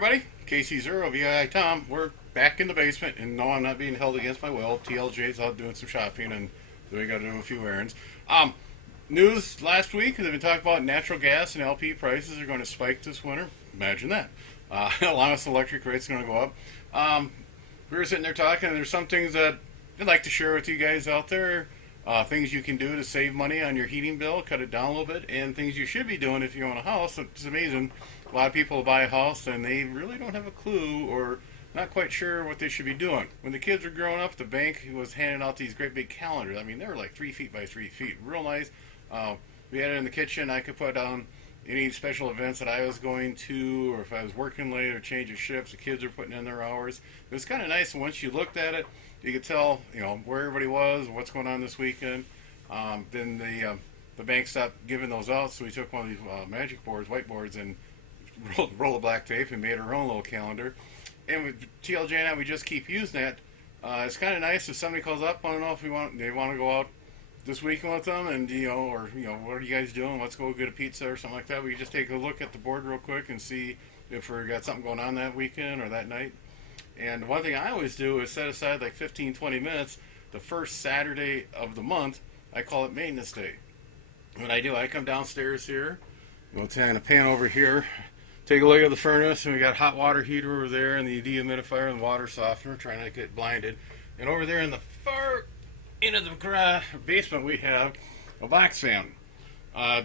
everybody, KC0 VI Tom. We're back in the basement, and no, I'm not being held against my will. TLJ's out doing some shopping, and we got to do a few errands. News last week, they've been talking about natural gas and LP prices are going to spike this winter. Imagine that. Along with electric rates are going to go up. We were sitting there talking, and there's some things that I'd like to share with you guys out there. Things you can do to save money on your heating bill, cut it down a little bit, and things you should be doing if you own a house. It's amazing. A lot of people buy a house and they really don't have a clue or not quite sure what they should be doing. When the kids were growing up, the bank was handing out these great big calendars. I mean, they were like 3 feet by 3 feet. Real nice. We had it in the kitchen. I could put down any special events that I was going to, or if I was working late or changing shifts, the kids were putting in their hours. It was kind of nice. And once you looked at it, you could tell, where everybody was, what's going on this weekend. Then the bank stopped giving those out, so we took one of these magic boards, whiteboards, and roll of black tape and made our own little calendar. And with TLJ and I, we just keep using that. It's kind of nice if somebody calls up. I don't know if they want to go out this weekend with them, and what are you guys doing? Let's go get a pizza or something like that. We just take a look at the board real quick and see if we got something going on that weekend or that night. And one thing I always do is set aside like 15-20 minutes the first Saturday of the month. I call it maintenance day. What I do, I come downstairs here. We'll kind of pan over here. Take a look at the furnace, and we got a hot water heater over there, and the dehumidifier and water softener, trying not to get blinded. And over there in the far end of the basement, we have a box fan.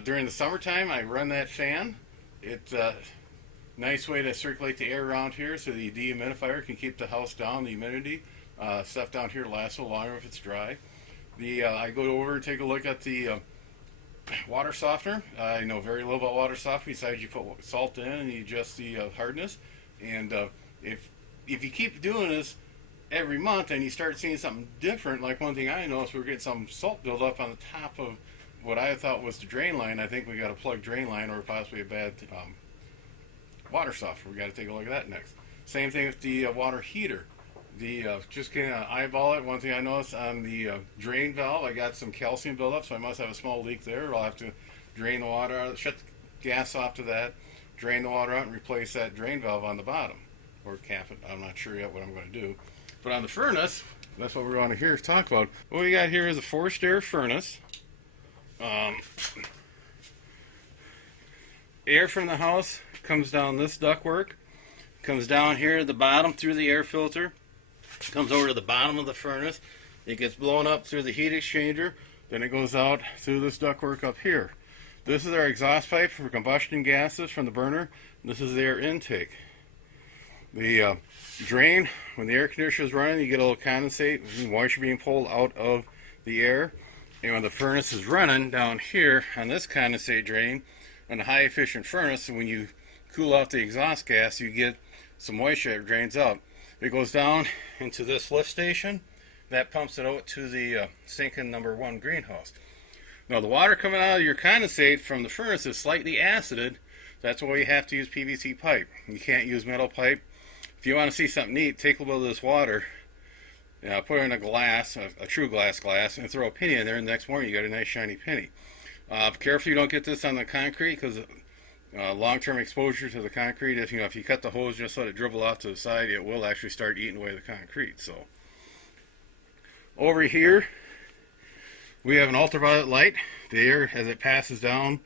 During the summertime, I run that fan. It's a nice way to circulate the air around here, so the dehumidifier can keep the house down, the humidity. Stuff down here lasts a little longer if it's dry. I go over and take a look at the water softener. I know very little about water softener besides you put salt in and you adjust the hardness. And if you keep doing this every month and you start seeing something different, like one thing I noticed, we were getting some salt buildup on the top of what I thought was the drain line. I think we got a plugged drain line or possibly a bad water softener. We got to take a look at that next. Same thing with the water heater. Just kind of eyeball it. One thing I noticed on the drain valve, I got some calcium buildup, so I must have a small leak there. I'll have to drain the water out, shut the gas off to that, drain the water out, and replace that drain valve on the bottom, or cap it. I'm not sure yet what I'm going to do. But on the furnace, that's what we're going to here talk about. What we got here is a forced air furnace. Air from the house comes down this ductwork, comes down here at the bottom through the air filter, comes over to the bottom of the furnace. It gets blown up through the heat exchanger. Then it goes out through this ductwork up here. This is our exhaust pipe for combustion gases from the burner. This is the air intake. The drain, when the air conditioner is running, you get a little condensate and moisture being pulled out of the air. And when the furnace is running down here on this condensate drain, on a high efficient furnace, when you cool out the exhaust gas, you get some moisture that drains out. It goes down into this lift station. That pumps it out to the sinking number 1 greenhouse. Now the water coming out of your condensate from the furnace is slightly acided. That's why you have to use PVC pipe. You can't use metal pipe. If you want to see something neat, take a little bit of this water, put it in a glass, a true glass, and throw a penny in there, and the next morning you got a nice shiny penny. Be careful you don't get this on the concrete, because long-term exposure to the concrete, if you cut the hose, just let it dribble off to the side, it will actually start eating away the concrete. So over here we have an ultraviolet light. The air, as it passes down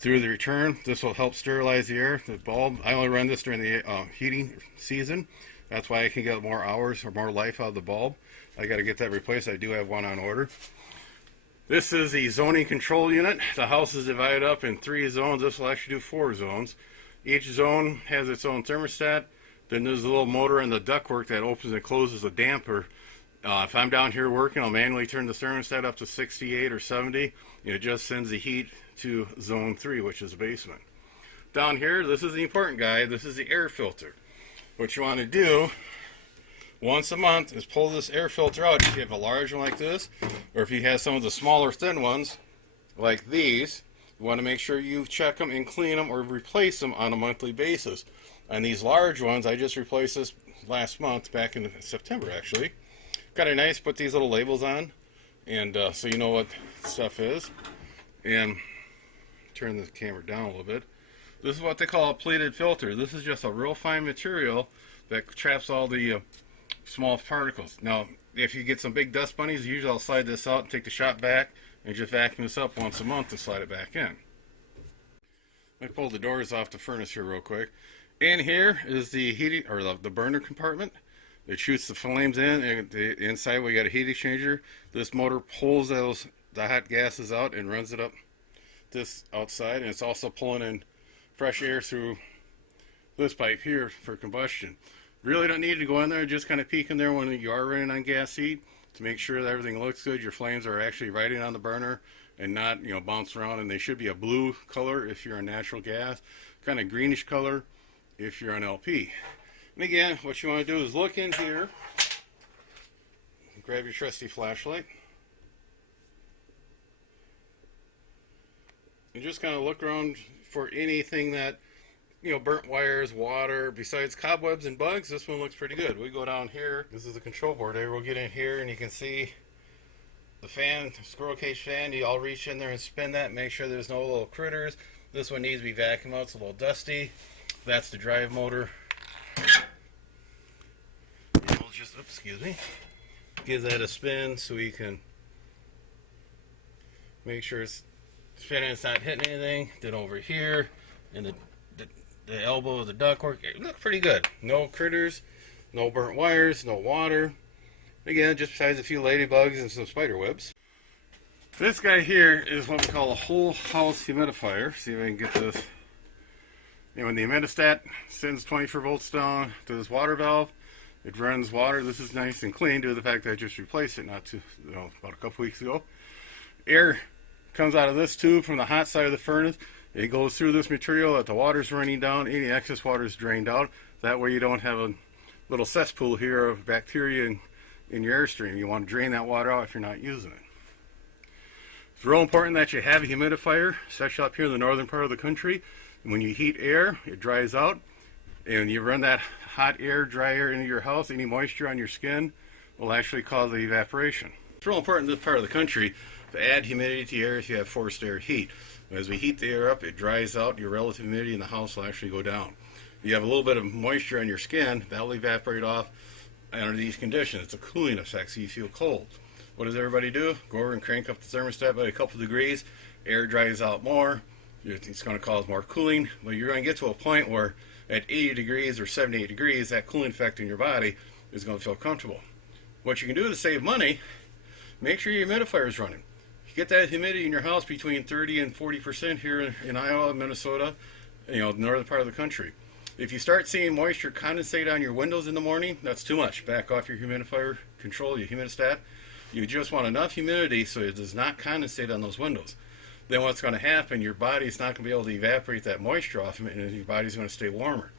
through the return, this will help sterilize the air. The bulb, I only run this during the heating season. That's why I can get more hours or more life out of the bulb. I got to get that replaced. I do have one on order. This is the zoning control unit. The house is divided up in 3 zones. This will actually do 4 zones. Each zone has its own thermostat. Then there's a little motor in the ductwork that opens and closes a damper. If I'm down here working, I'll manually turn the thermostat up to 68 or 70. It just sends the heat to zone 3, which is the basement. Down here, this is the important guy. This is the air filter. What you want to do once a month is pull this air filter out. If you have a large one like this, or if you have some of the smaller thin ones like these, you want to make sure you check them and clean them or replace them on a monthly basis. On these large ones, I just replaced this last month, back in September actually. Kind of nice, put these little labels on, and so you know what stuff is. And turn the camera down a little bit. This is what they call a pleated filter. This is just a real fine material that traps all the small particles. Now, if you get some big dust bunnies, usually I'll slide this out and take the shop back and just vacuum this up once a month to slide it back in. Let me pull the doors off the furnace here real quick. In here is the heating, or the burner compartment. It shoots the flames in, and inside we got a heat exchanger. This motor pulls the hot gases out and runs it up this outside, and it's also pulling in fresh air through this pipe here for combustion. Really don't need to go in there, just kind of peek in there when you are running on gas heat to make sure that everything looks good. Your flames are actually riding on the burner and not, bounce around, and they should be a blue color if you're on natural gas, kind of greenish color if you're on LP. And again, what you want to do is look in here, grab your trusty flashlight, and just kind of look around for anything that, burnt wires, water. Besides cobwebs and bugs, this one looks pretty good. We go down here. This is the control board area. We'll get in here and you can see the fan, squirrel cage fan. I'll reach in there and spin that, make sure there's no little critters. This one needs to be vacuumed out. It's a little dusty. That's the drive motor. And we'll just, excuse me, give that a spin so we can make sure it's spinning, it's not hitting anything. Then over here, in the elbow of the ductwork, it looks pretty good. No critters, no burnt wires, no water. Again, just besides a few ladybugs and some spider webs. This guy here is what we call a whole house humidifier. See if I can get this. When the humidistat sends 24 volts down to this water valve, it runs water. This is nice and clean due to the fact that I just replaced it about a couple weeks ago. Air comes out of this tube from the hot side of the furnace. It goes through this material that the water's running down. Any excess water is drained out. That way you don't have a little cesspool here of bacteria in your airstream. You want to drain that water out if you're not using it. It's real important that you have a humidifier, especially up here in the northern part of the country. When you heat air, it dries out, and you run that hot air, dry air into your house, any moisture on your skin will actually cause the evaporation. It's real important in this part of the country to add humidity to air if you have forced air heat. As we heat the air up, it dries out, your relative humidity in the house will actually go down. If you have a little bit of moisture on your skin, that will evaporate off under these conditions. It's a cooling effect, so you feel cold. What does everybody do? Go over and crank up the thermostat by a couple degrees, air dries out more, it's going to cause more cooling, but you're going to get to a point where at 80 degrees or 78 degrees, that cooling effect in your body is going to feel comfortable. What you can do to save money, make sure your humidifier is running. Get that humidity in your house between 30 and 40% here in Iowa, Minnesota, the northern part of the country. If you start seeing moisture condensate on your windows in the morning, that's too much. Back off your humidifier, control your humidistat. You just want enough humidity so it does not condensate on those windows. Then what's going to happen, your body's not going to be able to evaporate that moisture off of it, and your body's going to stay warmer.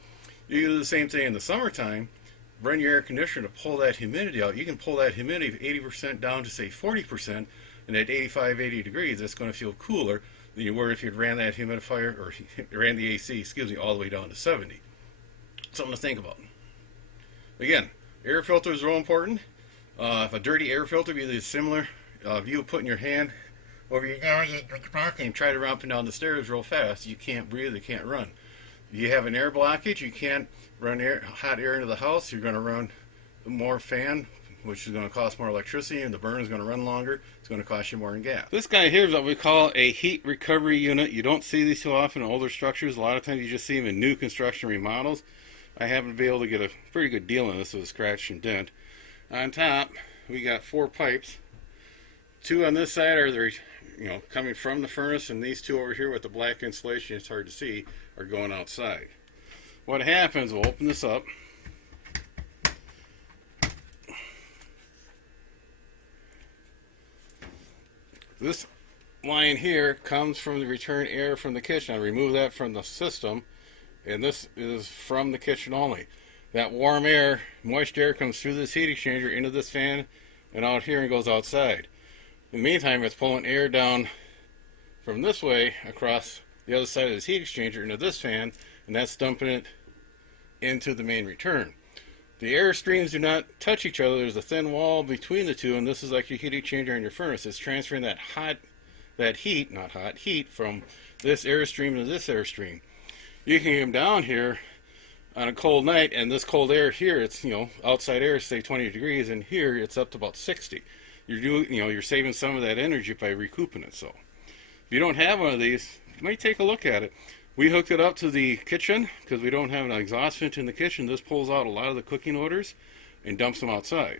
You do the same thing in the summertime. Run your air conditioner to pull that humidity out. You can pull that humidity 80% down to say 40%, and at 85, 80 degrees, it's going to feel cooler than you were if you'd ran that humidifier, or ran the AC, all the way down to 70. Something to think about. Again, air filter is real important. If a dirty air filter be the similar view of putting your hand over your and try to run up and down the stairs real fast, you can't breathe, you can't run. If you have an air blockage, you can't run hot air into the house. You're going to run more fan, which is going to cost more electricity, and the burn is going to run longer. It's going to cost you more in gas. This guy here is what we call a heat recovery unit. You don't see these too often in older structures. A lot of times you just see them in new construction remodels. I happen to be able to get a pretty good deal on this with a scratch and dent. On top, we got 4 pipes. 2 on this side are the, coming from the furnace, and these 2 over here with the black insulation, it's hard to see, are going outside. What happens, we'll open this up. This line here comes from the return air from the kitchen. I remove that from the system, and this is from the kitchen only. That warm air, moist air, comes through this heat exchanger into this fan and out here and goes outside. In the meantime, it's pulling air down from this way across the other side of this heat exchanger into this fan, and that's dumping it into the main return. The air streams do not touch each other. There's a thin wall between the two, and this is like your heat exchanger in your furnace. It's transferring that heat from this airstream to this airstream. You can come down here on a cold night, and this cold air here, it's, outside air, say 20 degrees, and here it's up to about 60. You're saving some of that energy by recouping it. So if you don't have one of these, you might take a look at it. We hooked it up to the kitchen because we don't have an exhaust vent in the kitchen. This pulls out a lot of the cooking odors and dumps them outside.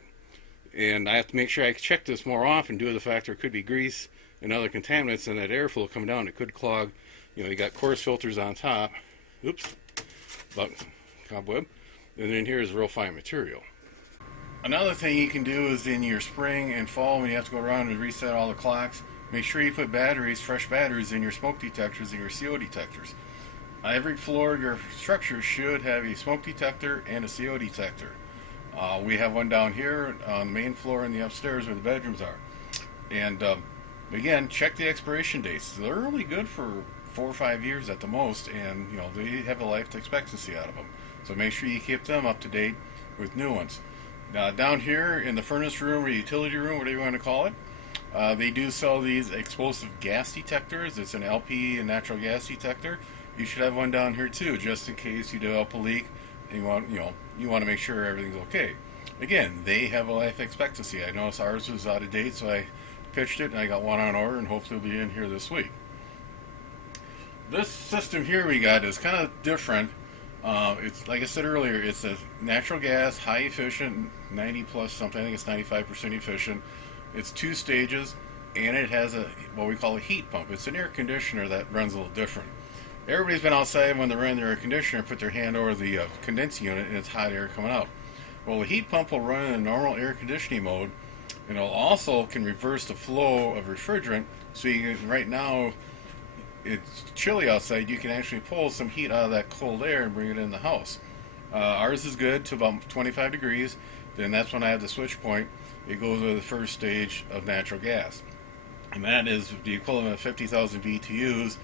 And I have to make sure I check this more often due to the fact there could be grease and other contaminants in that airflow coming down. It could clog. You got coarse filters on top. Oops. But cobweb. And then here's real fine material. Another thing you can do is in your spring and fall when you have to go around and reset all the clocks, make sure you put fresh batteries in your smoke detectors and your CO detectors. Every floor of your structure should have a smoke detector and a CO detector. We have one down here on the main floor and the upstairs where the bedrooms are. And again, check the expiration dates. They're really good for 4 or 5 years at the most, and they have a life expectancy out of them. So make sure you keep them up to date with new ones. Now down here in the furnace room or utility room, whatever you want to call it, they do sell these explosive gas detectors. It's an LP and natural gas detector. You should have one down here too, just in case you develop a leak and you want to make sure everything's okay. Again, they have a life expectancy. I noticed ours was out of date, so I pitched it and I got one on order, and hopefully it'll be in here this week. This system here we got is kind of different. It's like I said earlier, it's a natural gas, high efficient, 90 plus something. I think it's 95% efficient. It's 2 stages, and it has what we call a heat pump. It's an air conditioner that runs a little different. Everybody's been outside when they run their air conditioner, put their hand over the condensing unit, and it's hot air coming out. Well, the heat pump will run in a normal air conditioning mode, and it also can reverse the flow of refrigerant. So you can, right now, it's chilly outside, you can actually pull some heat out of that cold air and bring it in the house. Ours is good to about 25 degrees. Then that's when I have the switch point. It goes to the first stage of natural gas, and that is the equivalent of 50,000 BTUs.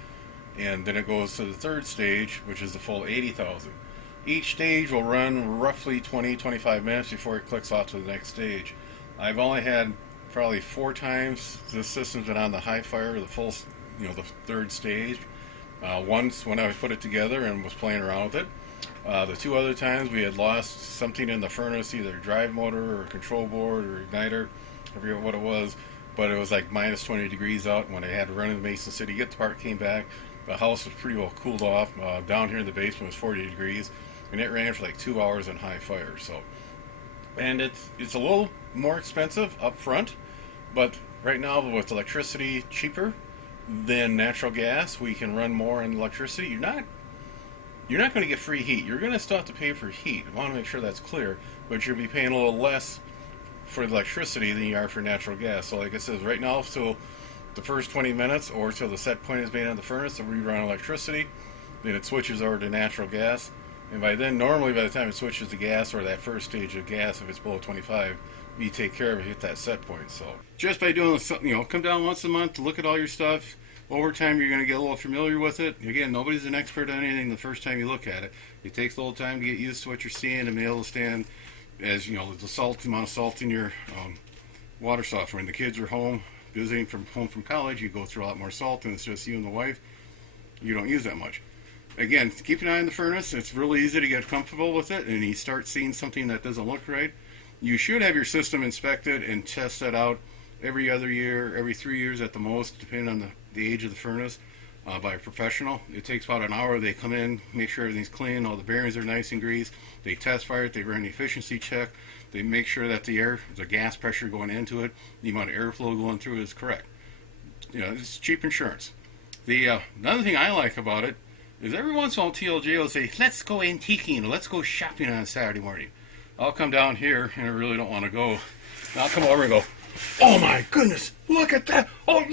And then it goes to the third stage, which is the full 80,000. Each stage will run roughly 20-25 minutes before it clicks off to the next stage. I've only had probably 4 times this system's been on the high fire, the full, the third stage. Once when I put it together and was playing around with it. The 2 other times we had lost something in the furnace, either a drive motor or a control board or igniter. I forget what it was, but it was like minus 20 degrees out. When I had to run into Mason City, get the part, came back. The house was pretty well cooled off. Down here in the basement was 40 degrees, and it ran for like 2 hours on high fire. So, and it's a little more expensive up front, but right now with electricity cheaper than natural gas, we can run more in electricity. You're not going to get free heat. You're going to still have to pay for heat. I want to make sure that's clear, but you'll be paying a little less for electricity than you are for natural gas. So like I said, right now, so the first 20 minutes or till the set point is made on the furnace, and we run electricity, then it switches over to natural gas, and by then, normally by the time it switches to gas or that first stage of gas, if it's below 25, you take care of it, hit that set point. So just by doing something, come down once a month to look at all your stuff. Over time, you're going to get a little familiar with it. Again, nobody's an expert on anything the first time you look at it. It takes a little time to get used to what you're seeing and be able to stand, as the amount of salt in your water softener. When the kids are home, visiting home from college, you go through a lot more salt, and it's just you and the wife. You don't use that much. Again, keep an eye on the furnace. It's really easy to get comfortable with it, and you start seeing something that doesn't look right. You should have your system inspected and tested out every other year, every 3 years at the most, depending on the age of the furnace, by a professional. It takes about an hour. They come in, make sure everything's clean, all the bearings are nice and greased. They test fire it, they run an efficiency check. They make sure that the gas pressure going into it, the amount of airflow going through it is correct. It's cheap insurance. The another thing I like about it is every once in a while TLJ will say, let's go antiquing, or let's go shopping on a Saturday morning. I'll come down here, and I really don't want to go. And I'll come over and go, oh my goodness, look at that. Oh,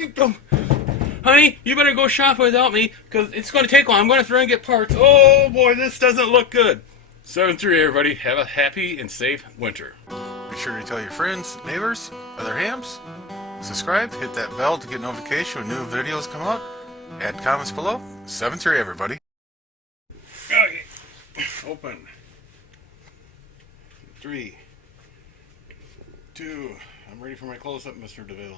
honey, you better go shopping without me, because it's going to take long. I'm going to have to run and get parts. Oh boy, this doesn't look good. 7-3, everybody. Have a happy and safe winter. Be sure to tell your friends, neighbors, other hams. Subscribe, hit that bell to get notification when new videos come out. Add comments below. 7-3, everybody. Okay. Open. 3, 2. I'm ready for my close-up, Mr. DeVille.